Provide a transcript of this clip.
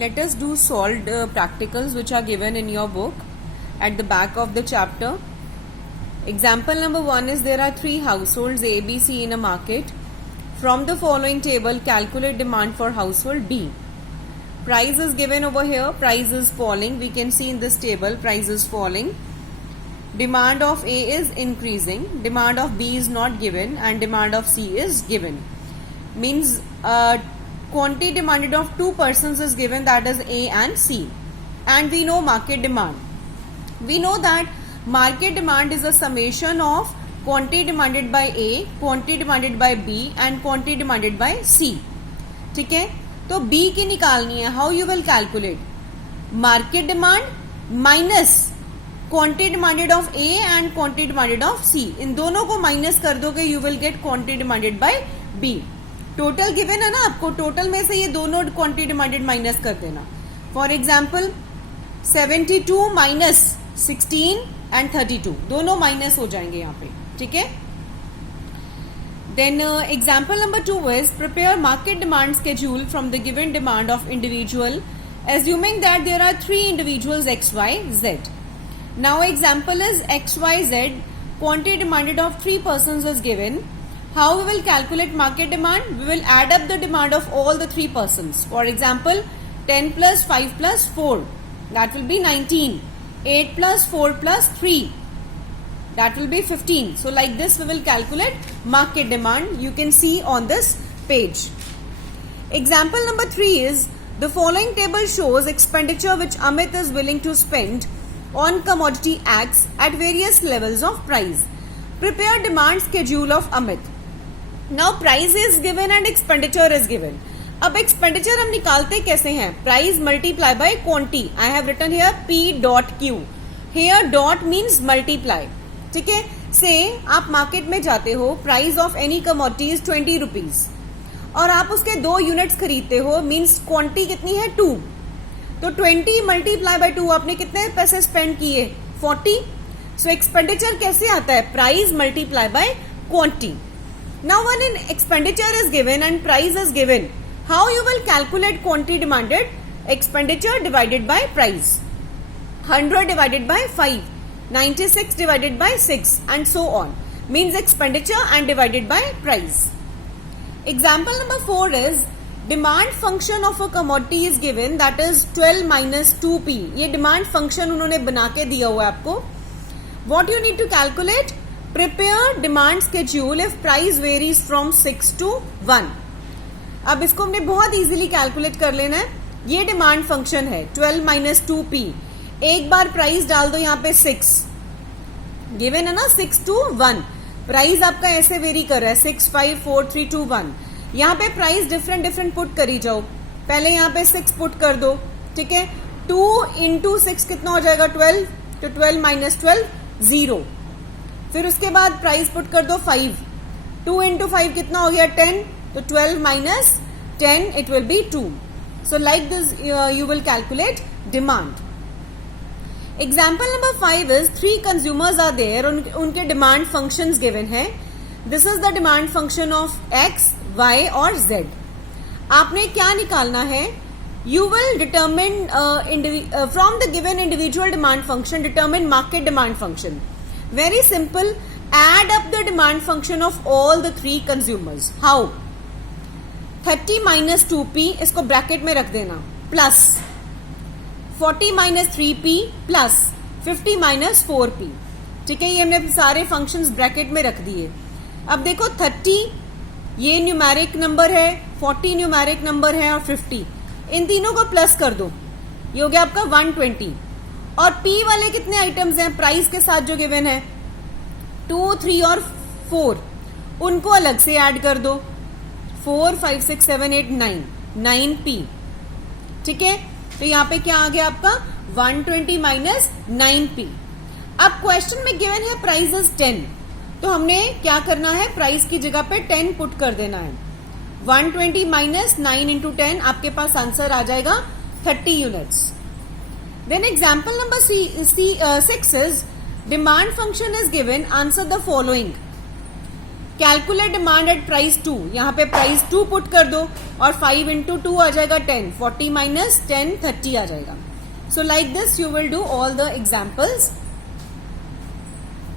Let us do solved practicals which are given in your book at the back of the chapter. Example number 1 is there are 3 households A, B, C in a market. From the following table, calculate demand for household B. Price is given over here. Price is falling. We can see in this table, price is falling. Demand of A is increasing. Demand of B is not given and demand of C is given. Means quantity demanded of 2 persons is given, that is A and C. And we know market demand. We know that market demand is a summation of quantity demanded by A, quantity demanded by B and quantity demanded by C. ठीक है, तो B की निकालनी है. How you will calculate? Market demand minus quantity demanded of A and quantity demanded of C. इन दोनों को minus कर दोगे, you will get quantity demanded by B. Total given है ना आपको, टोटल में से ये दोनों क्वांटिटी डिमांडेड माइनस कर देना. फॉर एग्जाम्पल 72 माइनस 16 एंड 32 दोनों माइनस हो जाएंगे यहाँ पे. ठीक है. Then example number 2 is prepare market demand schedule from the given demand of individual assuming that there are 3 individuals X, Y, Z. Now example is X, Y, Z. Quantity demanded of 3 persons is given. How we will calculate market demand? We will add up the demand of all the 3 persons. For example, 10 plus 5 plus 4. That will be 19. 8 plus 4 plus 3. That will be 15. So like this we will calculate market demand. You can see on this page. Example number 3 is the following table shows expenditure which Amit is willing to spend on commodity X at various levels of price. Prepare demand schedule of Amit. Now price is given and expenditure is given. अब expenditure हम निकालते कैसे हैं? Price multiply by quantity. I have written here P dot Q. Here dot means multiply. ठीक है. से आप market में जाते हो, price of any commodity is 20 rupees और आप उसके 2 यूनिट्स खरीदते हो, मीन्स क्वांटिटी कितनी है 2. तो 20 मल्टीप्लाई बाय 2 आपने कितने पैसे स्पेंड किए 40. सो एक्सपेंडिचर कैसे आता है? Price multiply by quantity. Now when an expenditure is given and price is given, how you will calculate quantity demanded? Expenditure divided by price. 100 divided by 5, 96 divided by 6 and so on. Means expenditure and divided by price. Example number 4 is demand function of a commodity is given, that is 12 minus 2p. ये demand function उन्होंने बना के दिया हुआ है आपको. What you need to calculate? Prepare demand schedule if price varies from 6 to 1. अब इसको हमने बहुत इजीली कैलकुलेट कर लेना है. ये डिमांड फंक्शन है 12 माइनस 2p. एक बार प्राइस डाल दो यहाँ पे 6 गिवन है ना, 6 to 1. प्राइस आपका ऐसे वेरी कर रहा है 6, 5, 4, 3, 2, 1. यहाँ पे प्राइस डिफरेंट पुट करी जाओ. पहले यहाँ पे 6 पुट कर दो. ठीक है. 2 into 6 कितना हो जाएगा 12. तो 12 माइनस 12 0. फिर उसके बाद प्राइस पुट कर दो 5. 2 into 5 कितना हो गया 10. तो 12 minus 10 it will be 2. So like this you will calculate demand. Example number 5 is 3 consumers are there. उनके डिमांड फंक्शंस गिवन है. This is the demand function of X, Y और Z. आपने क्या निकालना है? You will determine from the given individual demand function determine market demand function. Very simple. Add up the demand function of all the 3 consumers. How? 30 minus 2p इसको bracket में रख देना, plus 40 minus 3p plus 50 minus 4p. ठीक है. ये हमने सारे functions bracket में रख दिए. अब देखो 30 ये न्यूमेरिक नंबर है, 40 न्यूमेरिक नंबर है और 50 इन तीनों को प्लस कर दो. ये हो गया आपका 120. और P वाले कितने आइटम्स हैं प्राइस के साथ जो गिवन है 2, 3 और 4, उनको अलग से ऐड कर दो. 4, 5, 6, 7, 8, 9, 9p. ठीक है. तो यहाँ पे क्या आ गया आपका 120 माइनस 9p. अब क्वेश्चन में गिवन है प्राइस इज 10. तो हमने क्या करना है? प्राइस की जगह पे 10 पुट कर देना है. 120 माइनस 9 इंटू 10 आपके पास आंसर आ जाएगा 30 units. Then example number 6 is demand function is given. Answer the following. Calculate demand at price 2, यहाँ पे प्राइस 2 पुट कर दो और 5 इंटू 2 आ जाएगा 10, 40 माइनस 10 30 आ जाएगा. सो like this you will do all the examples.